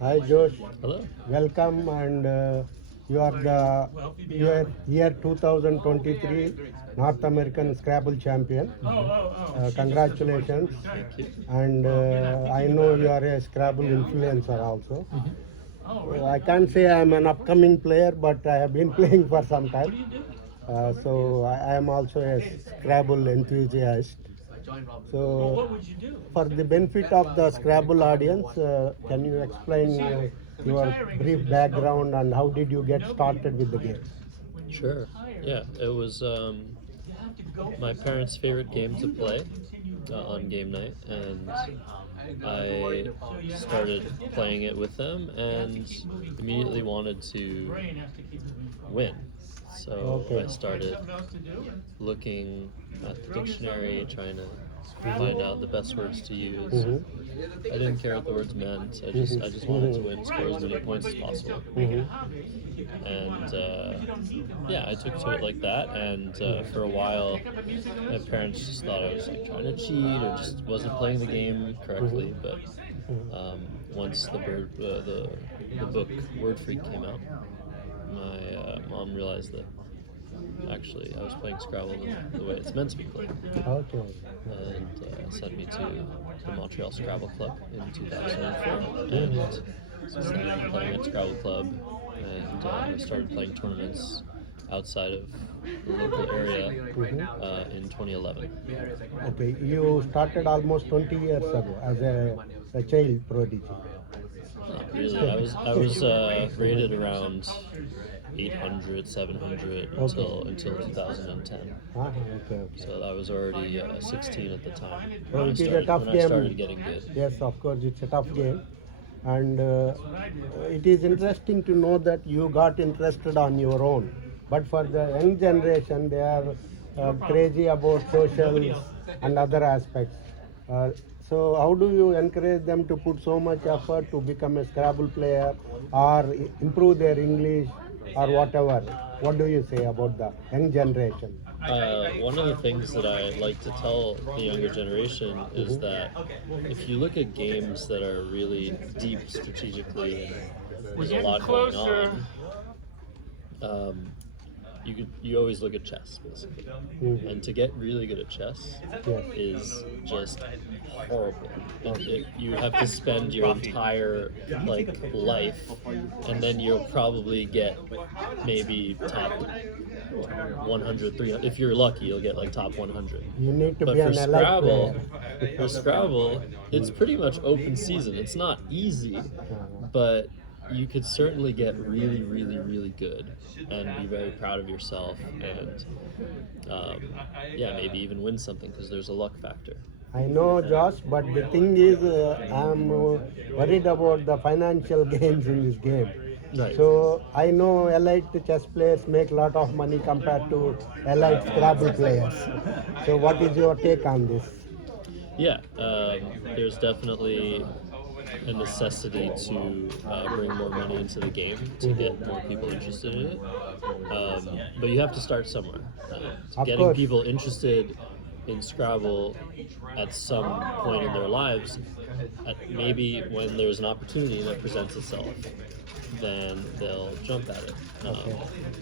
Hi Josh, Hello. welcome and you are the year 2023 North American Scrabble champion. Congratulations. Thank you. And I know you are a Scrabble influencer also. I can't say I am an upcoming player, but I have been playing for some time. So I am also a Scrabble enthusiast. So, for the benefit of the Scrabble audience, can you explain your brief background and how did you get started with the game? Sure. Yeah, it was my parents' favorite game to play on game night, and I started playing it with them and immediately wanted to win. So Okay. I started looking at the dictionary, trying to find out the best words to use. Mm-hmm. I didn't care what the words meant. I just wanted to win, score as many points as possible. And yeah, I took to it like that. And for a while, my parents just thought I was like trying to cheat or just wasn't playing the game correctly. But once the book Word Freak came out, my mom realized that actually I was playing Scrabble the way it's meant to be played, Okay. and sent me to the Montreal Scrabble Club in 2004. And since then I've been playing at Scrabble Club, and I started playing tournaments outside of the local area in 2011. Okay, you started almost 20 years ago as a child prodigy. Not really. I was rated around 800, 700 until 2010. Okay, okay. So I was already 16 at the time So when I it is a started tough when I game. started getting good. Yes, of course, it's a tough game. And it is interesting to know that you got interested on your own. But for the young generation, they are crazy about socials and other aspects. Uh, so, how do you encourage them to put so much effort to become a Scrabble player or improve their English or whatever? What do you say about the young generation? One of the things that I like to tell the younger generation is that if you look at games that are really deep strategically and there's a lot going on, um, you always look at chess basically, and to get really good at chess is just horrible. You have to spend your entire life, and then you'll probably get maybe top 100, 300. If you're lucky, you'll get like top 100. You need to But be for an elite Scrabble, player. for Scrabble, it's pretty much open season. It's not easy, but you could certainly get really, really, really good and be very proud of yourself, and yeah, maybe even win something because there's a luck factor. I know, Josh, but the thing is, I'm worried about the financial gains in this game. Right. So I know elite chess players make a lot of money compared to elite Scrabble players. So what is your take on this? Yeah, there's definitely a necessity to bring more money into the game to get more people interested in it. But you have to start somewhere. Of Getting course. people interested in Scrabble at some point in their lives, maybe when there's an opportunity that presents itself, then they'll jump at it.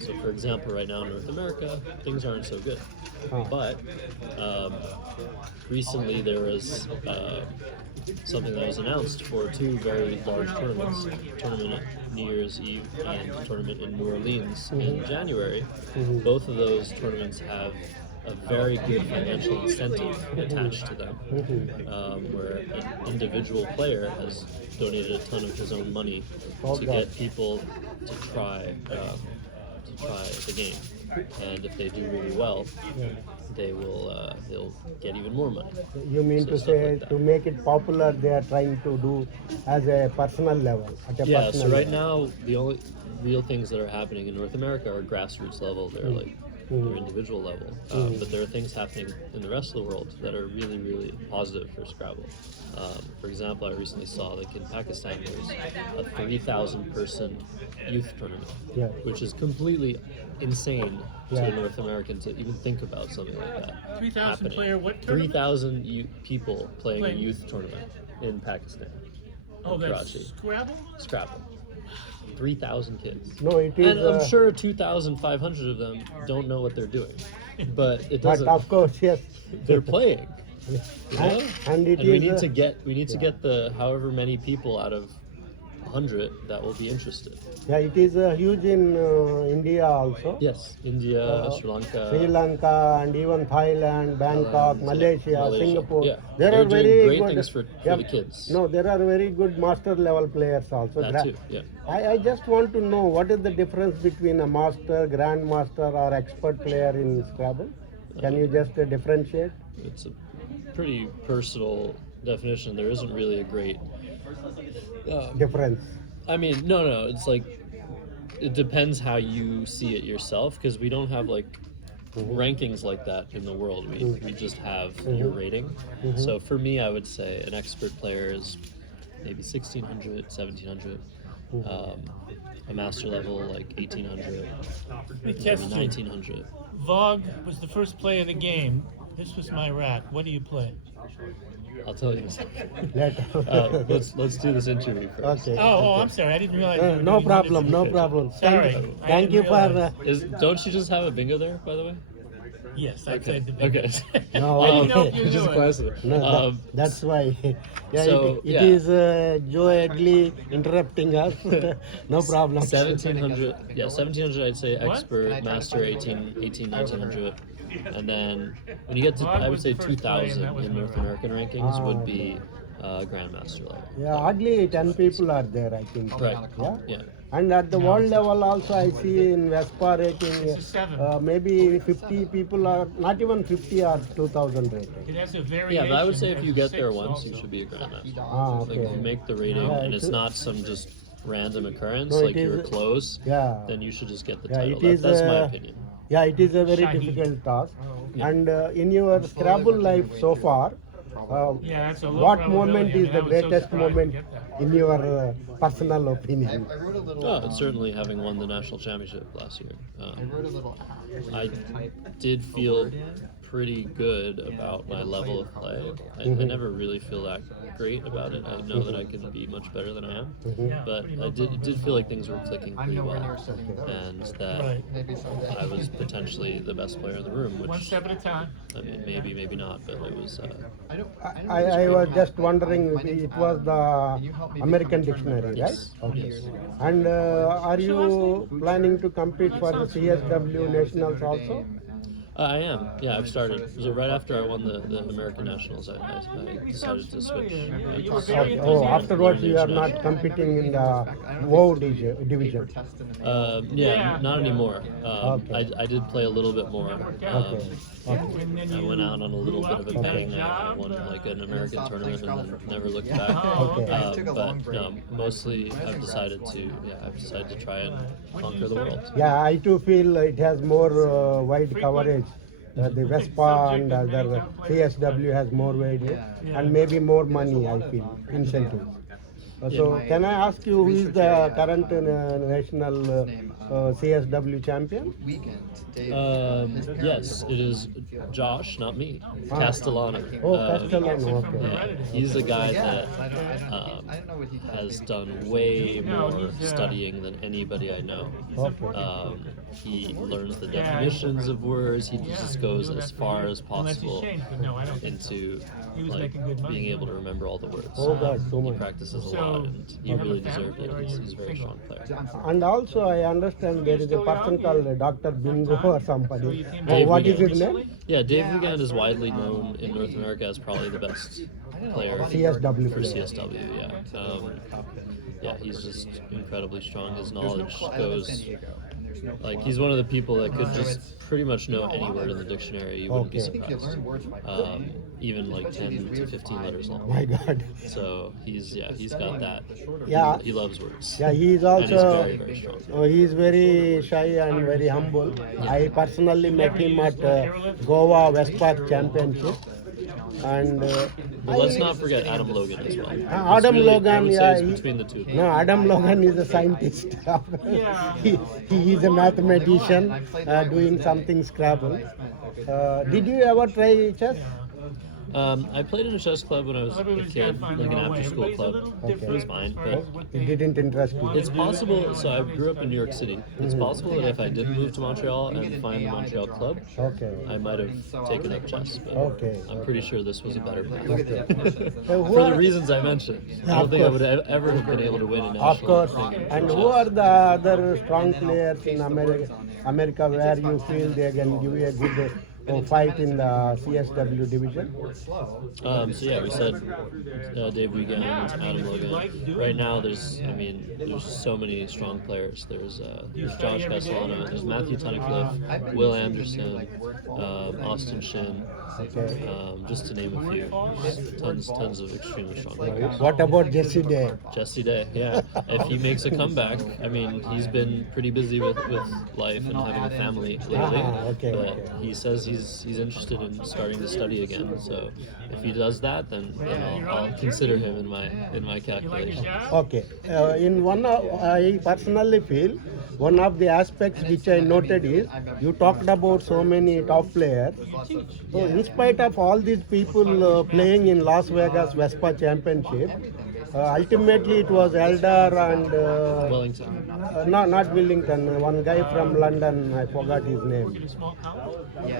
So, for example, right now in North America, things aren't so good. But recently there was something that was announced for two very large tournaments, a tournament at New Year's Eve and a tournament in New Orleans in January. Both of those tournaments have a very good financial incentive attached to them, where an individual player has donated a ton of his own money to get people to try the game, and if they do really well, they'll get even more money. You mean So to stuff say like that. to make it popular, they are trying to do as a personal level, at a Yeah, personal so right level. now the only real things that are happening in North America are grassroots level. They're like their individual level, but there are things happening in the rest of the world that are really, really positive for Scrabble. For example, I recently saw like in Pakistan there's a 3,000 person youth tournament, Yeah. which is completely insane to Yeah. a North American to even think about something like that. 3,000 player what tournament? 3,000 people playing a youth tournament in Pakistan. Oh, in that's Karachi. Scrabble? Scrabble. 3,000 kids. No, it is. And I'm sure 2,500 of them don't know what they're doing. But it But doesn't. of course, yes. They're playing. You know? And it And we is, need to get the however many people out of 100 that will be interested. Yeah, it is huge in India also. Yes, India, Sri Lanka. Sri Lanka and even Thailand, Bangkok, Thailand, yeah. Malaysia, Singapore. Yeah. There They're are doing very great good things for yeah, the kids. No, there are very good master level players also. That too, yeah. I just want to know what is the difference between a master, grandmaster, or expert player in Scrabble? Can you just differentiate? It's a pretty personal definition. There isn't really a great Difference. I mean, no. It's like it depends how you see it yourself, because we don't have like rankings like that in the world. We just have your rating. So for me, I would say an expert player is maybe 1,600, 1,700. A master level like 1,800, Let me maybe test you. 1,900. Vog was the first player of the game. This was my rack. What do you play? I'll tell you in a second. Let- Let's do this interview first. Okay. Oh, I'm sorry. I didn't realize. you were No doing problem, this. no problem. Sorry, I Thank didn't you for. realize. Don't you just have a bingo there, by the way? Yes, I Okay. played the bingo. Okay. No, I didn't know if okay. you knew Just it. classic. No, that's why. Yeah, So, it yeah. is Joe Edley interrupting us. No problem. 1,700. Yeah, 1,700. I'd say What? expert, master 1,900, and then when you get to, I would say 2,000 in North American rankings would be grandmaster level. Yeah, hardly 10 people are there, I think. Right. Yeah. Yeah. And at the world level also, I see in Vespa rating, It's a 7. maybe 50 people are, not even 50 are 2,000 rated. It has a variation. Yeah, but I would say if There's you a get there 6 once, also. you should be a grandmaster. Ah, Like okay. if you make the rating Yeah, and it's it's a- not some just random occurrence, No, like it you're is- close, Yeah. then you should just get the Yeah, title. it is, That's my opinion. Yeah, it is a very Shahi. difficult task. Yeah. And in your Scrabble life so far, Yeah, that's a low what probability. moment I is mean, the I was so greatest surprised to moment get that. in your personal opinion? Oh, it's certainly having won the national championship last year. I did feel pretty good about my level of play. I never really feel that great about it. I know that I can be much better than I am, but it did feel like things were clicking pretty well, and that Right. I was potentially the best player in the room, One which step at a time. I mean, maybe not, but it was. I was just wondering, it was the American dictionary, right? Yes. Okay. Yes. And are you planning to compete for the CSW nationals also? I am. Yeah, I've started. So right after I won the American Nationals, I decided to switch. You were to very Oh, afterwards you are international. not competing in the WoW division. Yeah, not anymore. Okay. I did play a little bit more. Okay. And then I you went out on a little grew bit up, of a you got bang. I job, won like an American tournament and then never looked back. Oh, okay. But no, mostly I've decided to try and conquer the world. Yeah, I too feel it has more wide coverage. The Vespa and other CSW has more weight and maybe more money, I feel, incentives. So can I ask you who is the current national CSW champion? Yes, it is Josh, not me. Castellano. Oh, Castellano, okay. Yeah, he's a guy that has done way more studying than anybody I know. Okay. He learns the definitions of words. He just goes as far as Unless he's possible changed, but no, I don't. into He was like making good money. being able to remember all the words. Oh God, so He much. practices a So, lot, and he you have a really family, deserved it. or He's you a very single? strong player. And also I understand there is a person called Dr. Bingo or So somebody. you came Oh, back what is his recently? name? Yeah, Dave Wiegand is widely known in North America as probably the best player CSW for player. CSW. Yeah, he's just incredibly strong. His knowledge goes like he's one of the people that could just pretty much know any word in the dictionary. You wouldn't be Okay. surprised. Even like 10 to 15 letters long. My God. So he's got that. Yeah. He loves words. Yeah, he is And he's also. very, very strong. He is very shy and very humble. I personally met him at Goa Westpac Championship. And But let's not forget Adam Logan as well. Adam It's really, I Logan, would say yeah, it's he- between the two of them. no, Adam Logan is a scientist. He is a mathematician doing something Scrabble. Did you ever try chess? I played in a chess club when I was a kid, like an after-school club. Okay. It was fine, but It didn't interest you. it's possible. So I grew up in New York City. It's possible that if I did move to Montreal and find the Montreal club, Okay. I might have taken up chess. But Okay. I'm pretty sure this was a better path. So who For the are- reasons I mentioned, I Of don't think I course. would ever have been able to win a national Of course. thing in And chess. who are the other strong players in America where you feel they can give you a good fight in the CSW division? So yeah, we said Dave Wiegand, Adam Logan. Right now, there's so many strong players. There's Josh Sokol, there's Matthew Tunnicliffe, Will Anderson, Austin Shin, Okay. just to name a few. Tons of extremely strong players. What about Jesse Day? Jesse Day, yeah. If he makes a comeback, he's been pretty busy with life and having a family lately. Okay, But okay. he says he's interested in starting to study again. So if he does that, then I'll consider him in my calculation. Okay. I personally feel one of the aspects which I noted is you talked about so many top players. So in spite of all these people playing in Las Vegas Vespa Championship, ultimately it was Elder and Wellington. not Willington, one guy from London, I forgot his name,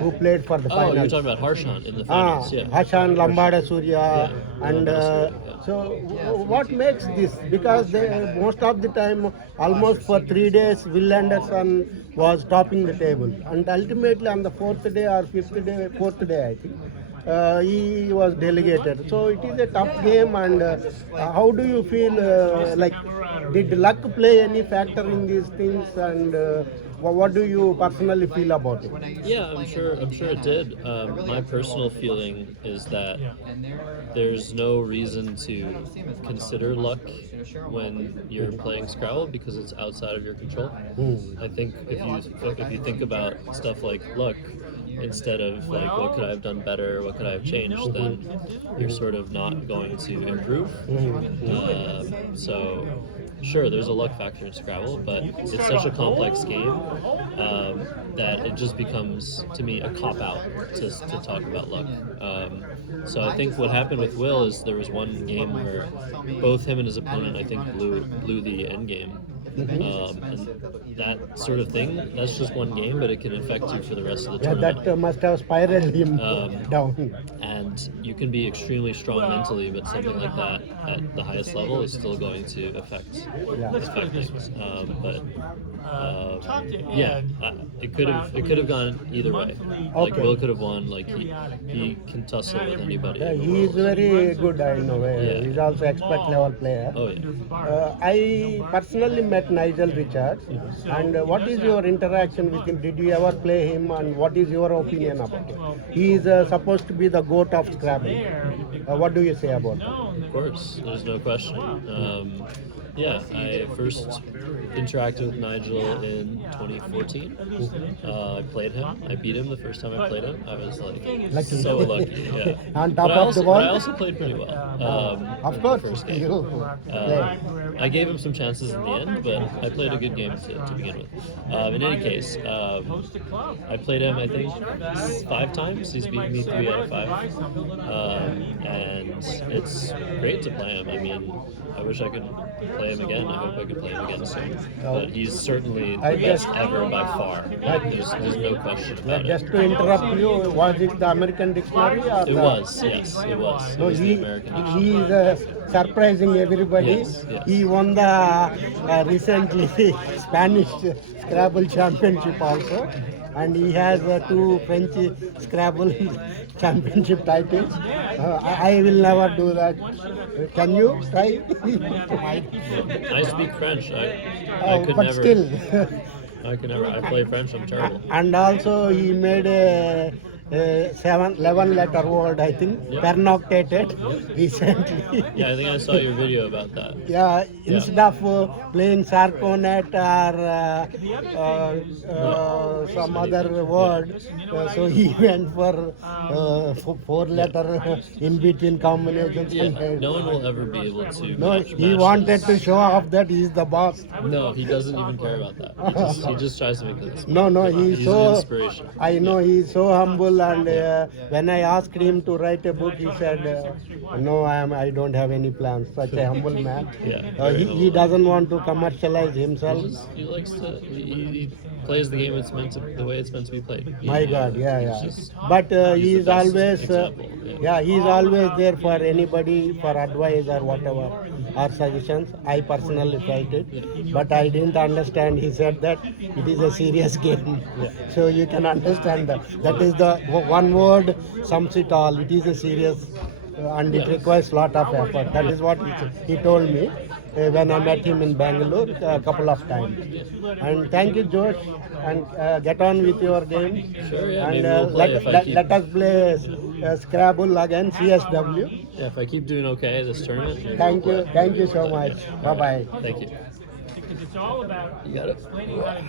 who played for the Oh, you're finals. talking about Harshan in the finals, yeah. Hashan, Lambada Surya, Yeah, and Lambada Surya, yeah. so what makes this? Because most of the time, almost for 3 days, Will Anderson was topping the table, and ultimately on the fourth day, I think. He was delegated. So it is a tough game, and how do you feel? Did luck play any factor in these things? And what do you personally feel about it? Yeah, I'm sure it did. My personal feeling is that there's no reason to consider luck when you're playing Scrabble because it's outside of your control. I think if you think about stuff like luck instead of like what could I have done better, what could I have changed, then you're sort of not going to improve. So sure, there's a luck factor in Scrabble, but it's such a complex game that it just becomes, to me, a cop-out to talk about luck. So I think what happened with Will is there was one game where both him and his opponent, I think, blew the end game. And that sort of thing, that's just one game, but it can affect you for the rest of the Yeah, tournament. that must have spiraled him down. And you can be extremely strong mentally, but something like that at the highest level is still going to affect things. It could have gone either way. Like Okay. Will could have won. Like he can tussle with anybody. Yeah, he is very good, I know. Yeah. He's also expert level player. Oh yeah. I personally met Nigel Richards, and what is your interaction with him? Did you ever play him, and what is your opinion about him? He is supposed to be the goat of Scrabble. What do you say about that? Of course, there's no question. Yeah, I first interacted with Nigel in 2014. I played him. I beat him the first time I played him. I was like so lucky. Yeah. On top But of the world? I also played pretty well. Of in course, the first game. you play. I gave him some chances in the end, but I played a good game to begin with. In any case, I played him, I think, 5 times. He's beaten me 3 out of 5. And it's great to play him. I mean, I wish I could play him again. I hope I could play him again soon. But he's certainly the best ever by far. There's no question about it. Just to interrupt you, was it the American dictionary? Or It the- was, yes, it was. It No, was the American he dictionary. is surprising everybody. Yes, yes. He won the recently Spanish Scrabble Championship also, and he has 2 French Scrabble Championship titles. I will never do that. Can you try? I speak French. I could but never. still. I could never. I play French. I'm terrible. And also he made a 11-letter word, I think, pernoctated recently. Yeah, I think I saw your video about that. Yeah, instead of playing Sarconet or some other word, so he went for 4-letter in between combinations. Yeah, and no one will ever be able to. No, match he wanted to matches. show off that he's the boss. No, he doesn't even care about that. He just tries to make this. No, He's he's an so. inspiration. I know he's so humble and when I asked him to write a book, he said, "No, I don't have any plans." Such a humble man. Yeah, very He humble. doesn't want to commercialize himself. He likes to. He plays the game the way it's meant to be played. My God, yeah, He's yeah. just- But he's he is the best always, example, yeah, he is always there for anybody for advice or whatever or suggestions. I personally felt it, but I didn't understand. He said that it is a serious game, so you can understand that. That is the one word sums it all. It is a serious, and it requires lot of effort. That is what he told me when I met him in Bangalore a couple of times. And thank you, Josh, and get on with your game. Sure, yeah, And maybe we'll play if I keep. let us play Scrabble again, CSW. Yeah, if I keep doing okay this tournament. maybe Thank we'll you, play. thank you so much. Bye bye. Thank you. Because it's all about You got it. explaining how to